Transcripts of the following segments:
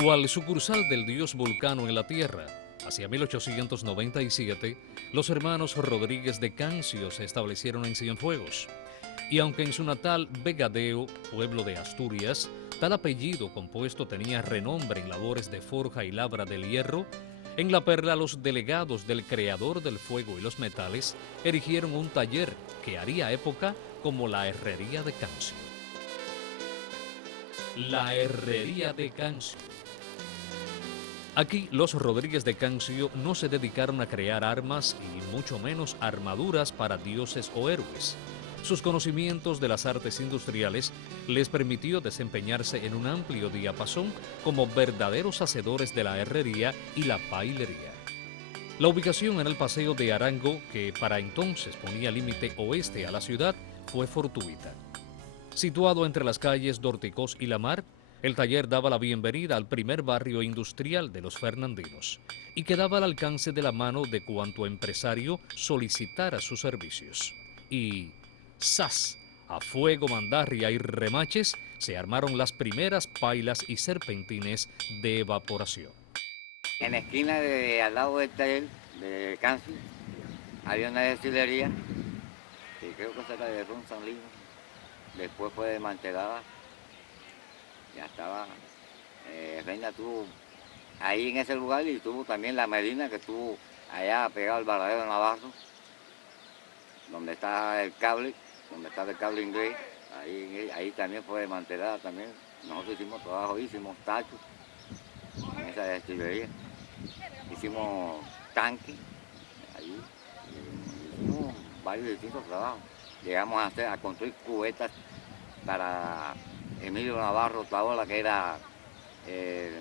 Cual sucursal del dios Vulcano en la Tierra, hacia 1897, los hermanos Rodríguez de Cancio se establecieron en Cienfuegos. Y aunque en su natal Vegadeo, pueblo de Asturias, tal apellido compuesto tenía renombre en labores de forja y labra del hierro, en La Perla los delegados del creador del fuego y los metales erigieron un taller que haría época como la Herrería de Cancio. La Herrería de Cancio. Aquí los Rodríguez de Cancio no se dedicaron a crear armas y mucho menos armaduras para dioses o héroes. Sus conocimientos de las artes industriales les permitió desempeñarse en un amplio diapasón como verdaderos hacedores de la herrería y la pailería. La ubicación en el Paseo de Arango, que para entonces ponía límite oeste a la ciudad, fue fortuita. Situado entre las calles Dorticós y La Mar, el taller daba la bienvenida al primer barrio industrial de los fernandinos y quedaba al alcance de la mano de cuanto empresario solicitara sus servicios. Y ¡zas! A fuego, mandarria y remaches se armaron las primeras pailas y serpentines de evaporación. En la esquina al lado del taller de Cancio había una destilería que creo que era de Ron San Lino. Después fue desmantelada. Ya estaba. Reina tuvo ahí en ese lugar y tuvo también la Medina que estuvo allá pegado al Varadero de Navarro, donde está el cable, donde está el cable inglés. Ahí también fue desmantelada también. Nosotros hicimos trabajo, hicimos tachos en esa destilería. Hicimos tanques, ahí hicimos varios distintos trabajos. Llegamos a construir cubetas para Emilio Navarro Taola, que era el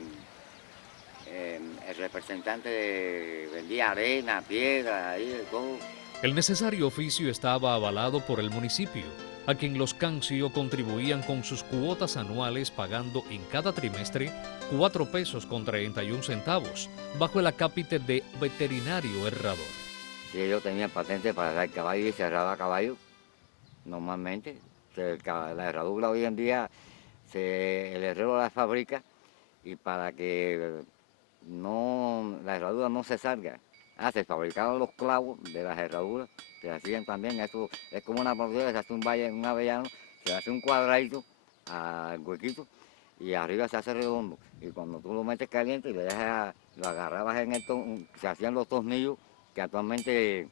representante, vendía arena, piedra, ahí de todo. El necesario oficio estaba avalado por el municipio, a quien los Cancio contribuían con sus cuotas anuales pagando en cada trimestre 4 pesos con 31 centavos, bajo el acápite de veterinario herrador. Sí, ellos tenían patente para dar caballo y cerraba caballo, normalmente. La herradura hoy en día, el herrero la fabrica y para que la herradura no se salga. Se fabricaban los clavos de las herraduras, se hacían también, eso es como una partida, se hace un avellano, se hace un cuadradito al huequito y arriba se hace redondo. Y cuando tú lo metes caliente y lo agarrabas se hacían los tornillos que actualmente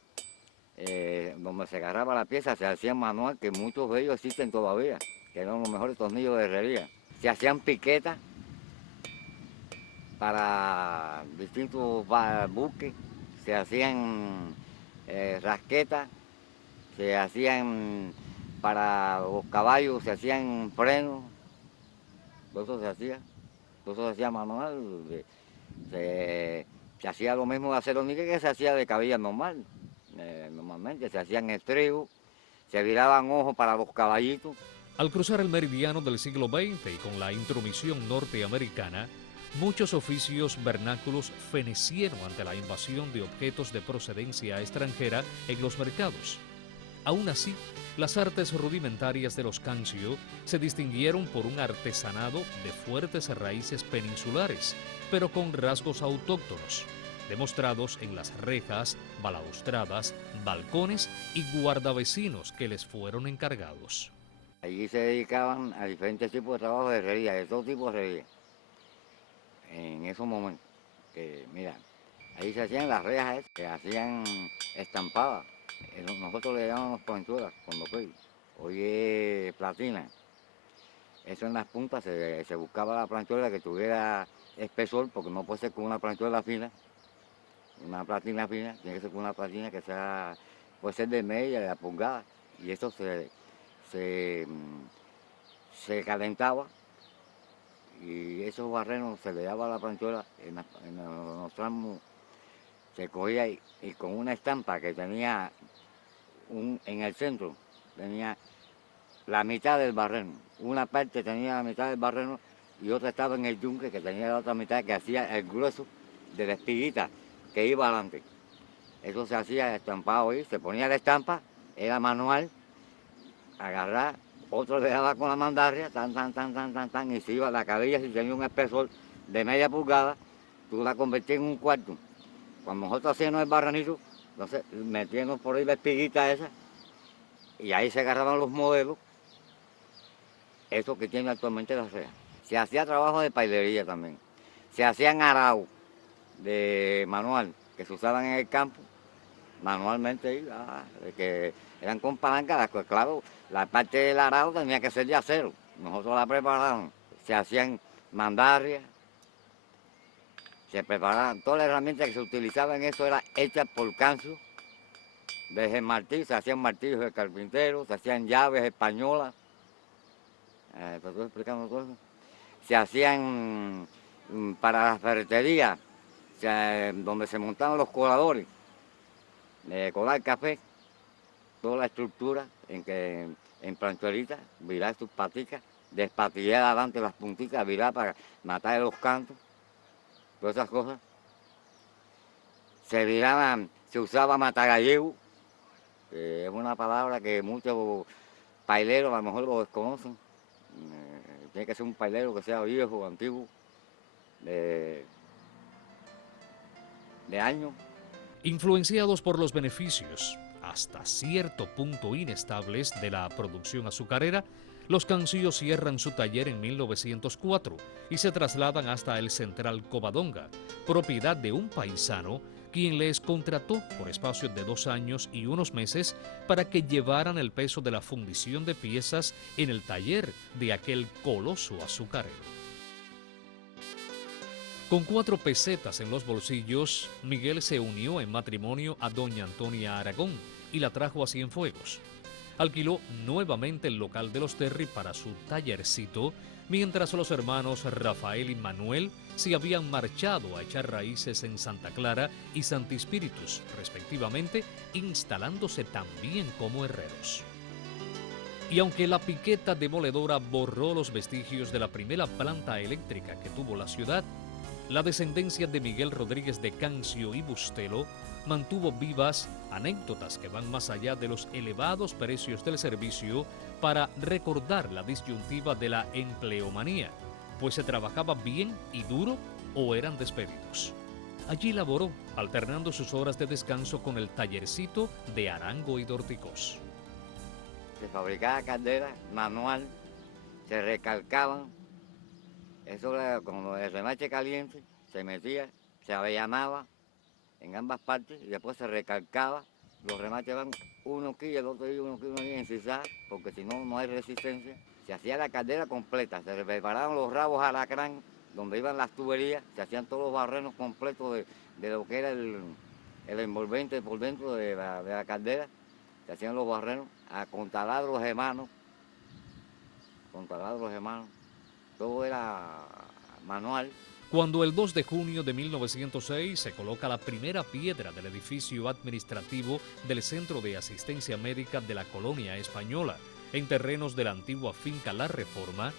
donde se agarraba la pieza se hacían manual, que muchos de ellos existen todavía, que eran los mejores tornillos de herrería. Se hacían piquetas para distintos buques, se hacían rasquetas, se hacían para los caballos, se hacían frenos, todo eso se hacía, todo eso se hacía manual, se hacía lo mismo de acero níquel que se hacía de cabilla normal, normalmente se hacían estribos, se viraban ojos para los caballitos. Al cruzar el meridiano del siglo XX y con la intromisión norteamericana, muchos oficios vernáculos fenecieron ante la invasión de objetos de procedencia extranjera en los mercados. Aún así, las artes rudimentarias de los Cancio se distinguieron por un artesanado de fuertes raíces peninsulares, pero con rasgos autóctonos, demostrados en las rejas, balaustradas, balcones y guardavecinos que les fueron encargados. Allí se dedicaban a diferentes tipos de trabajo de herrería, de todo tipo de herrería. En esos momentos, que mira, ahí se hacían las rejas, que hacían estampadas. Nosotros le llamamos planchuelas cuando fue. Hoy es platina. Eso en las puntas se buscaba la planchuela que tuviera espesor, porque no puede ser con una planchuela fina, una platina fina, tiene que ser con una platina que sea, puede ser de media, de la pulgada. Y eso se, se calentaba y esos barrenos se le daba a la planchuela en los tramos, se cogía y con una estampa que tenía en el centro, tenía la mitad del barreno. Una parte tenía la mitad del barreno y otra estaba en el yunque que tenía la otra mitad que hacía el grueso de la espiguita que iba adelante. Eso se hacía estampado ahí, se ponía la estampa, era manual, agarrar, otro le daba con la mandarria, tan, y se iba la cabilla si tenía un espesor de media pulgada, tú la convertías en un cuarto. Cuando nosotros hacíamos el barranito, entonces metíamos por ahí la espiguita esa, y ahí se agarraban los modelos, eso que tiene actualmente la reja. Se hacía trabajo de pailería también. Se hacían araos de manual, que se usaban en el campo, manualmente, que eran con palancas, pues claro, la parte del arado tenía que ser de acero. Nosotros la preparábamos. Se hacían mandarrias, se preparaban, todas las herramientas que se utilizaban en eso eran hechas por Cancio, desde el martillo, se hacían martillos de carpintero, se hacían llaves españolas, te estoy explicando todo eso. Se hacían para la ferretería, donde se montaban los coladores, de colar café, toda la estructura en planchuelitas, virar sus paticas, despatillar adelante las puntitas, virar para matar los cantos, todas esas cosas. Se viraban, se usaba matagallego, que es una palabra que muchos paileros a lo mejor lo desconocen. Tiene que ser un pailero que sea viejo, antiguo, de años. Influenciados por los beneficios, hasta cierto punto inestables, de la producción azucarera, los Cancio cierran su taller en 1904 y se trasladan hasta el Central Covadonga, propiedad de un paisano quien les contrató por espacio de 2 años y unos meses para que llevaran el peso de la fundición de piezas en el taller de aquel coloso azucarero. Con 4 pesetas en los bolsillos, Miguel se unió en matrimonio a doña Antonia Aragón y la trajo a Cienfuegos. Alquiló nuevamente el local de los Terry para su tallercito, mientras los hermanos Rafael y Manuel se habían marchado a echar raíces en Santa Clara y Santi Spíritus, respectivamente, instalándose también como herreros. Y aunque la piqueta demoledora borró los vestigios de la primera planta eléctrica que tuvo la ciudad, la descendencia de Miguel Rodríguez de Cancio y Bustelo mantuvo vivas anécdotas que van más allá de los elevados precios del servicio para recordar la disyuntiva de la empleomanía, pues se trabajaba bien y duro o eran despedidos. Allí laboró, alternando sus horas de descanso con el tallercito de Arango y Dorticós. Se fabricaba caldera manual, se recalcaban. Eso era como el remache caliente, se metía, se avellanaba en ambas partes y después se recalcaba. Los remaches van uno aquí, el otro aquí, uno aquí, encisar, porque si no, no hay resistencia. Se hacía la caldera completa, se preparaban los rabos alacrán, donde iban las tuberías, se hacían todos los barrenos completos de lo que era el envolvente por dentro de la caldera, se hacían los barrenos, con taladros de mano, todo era manual. Cuando el 2 de junio de 1906 se coloca la primera piedra del edificio administrativo del Centro de Asistencia Médica de la Colonia Española, en terrenos de la antigua finca La Reforma,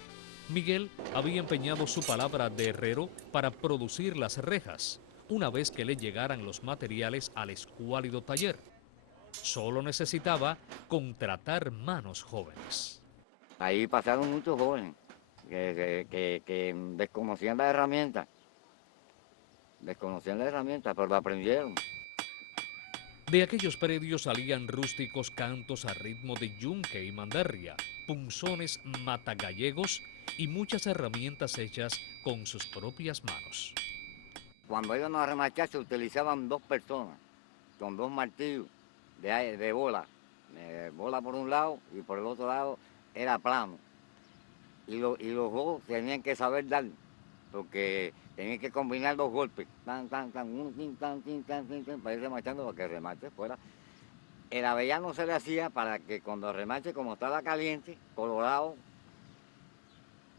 Miguel había empeñado su palabra de herrero para producir las rejas, una vez que le llegaran los materiales al escuálido taller. Solo necesitaba contratar manos jóvenes. Ahí pasaron muchos jóvenes que desconocían la herramienta, pero lo aprendieron. De aquellos predios salían rústicos cantos a ritmo de yunque y mandarria, punzones matagallegos y muchas herramientas hechas con sus propias manos. Cuando íbamos a remachar se utilizaban 2 personas, con 2 martillos de bola. Bola por un lado y por el otro lado era plano. Y los 2 tenían que saber dar, porque tenían que combinar 2 golpes, tan, un tin, tan, para ir remachando para que el remache fuera. El avellano se le hacía para que cuando el remache, como estaba caliente, colorado,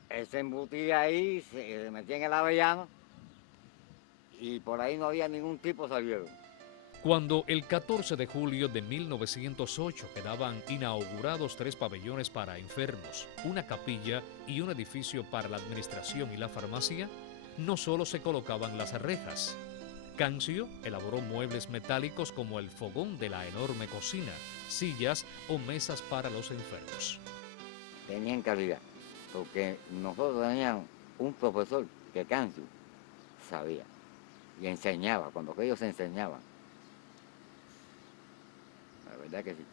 él se embutía ahí, se metía en el avellano y por ahí no había ningún tipo salido. Cuando el 14 de julio de 1908 quedaban inaugurados 3 pabellones para enfermos, una capilla y un edificio para la administración y la farmacia, no solo se colocaban las rejas. Cancio elaboró muebles metálicos como el fogón de la enorme cocina, sillas o mesas para los enfermos. Tenían calidad, porque nosotros teníamos un profesor, que Cancio, sabía. Y enseñaba, cuando que ellos enseñaban. La verdad que sí.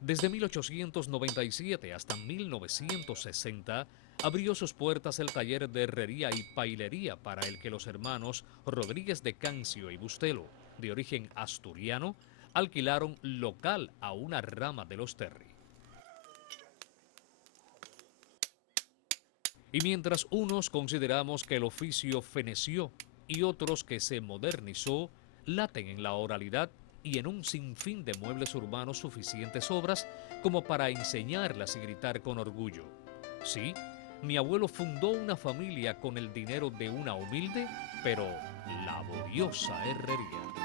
Desde 1897 hasta 1960 abrió sus puertas el taller de herrería y pailería para el que los hermanos Rodríguez de Cancio y Bustelo, de origen asturiano, alquilaron local a una rama de los Terry. Y mientras unos consideramos que el oficio feneció y otros que se modernizó, laten en la oralidad y en un sinfín de muebles urbanos suficientes obras como para enseñarlas y gritar con orgullo. Sí, mi abuelo fundó una familia con el dinero de una humilde pero laboriosa herrería.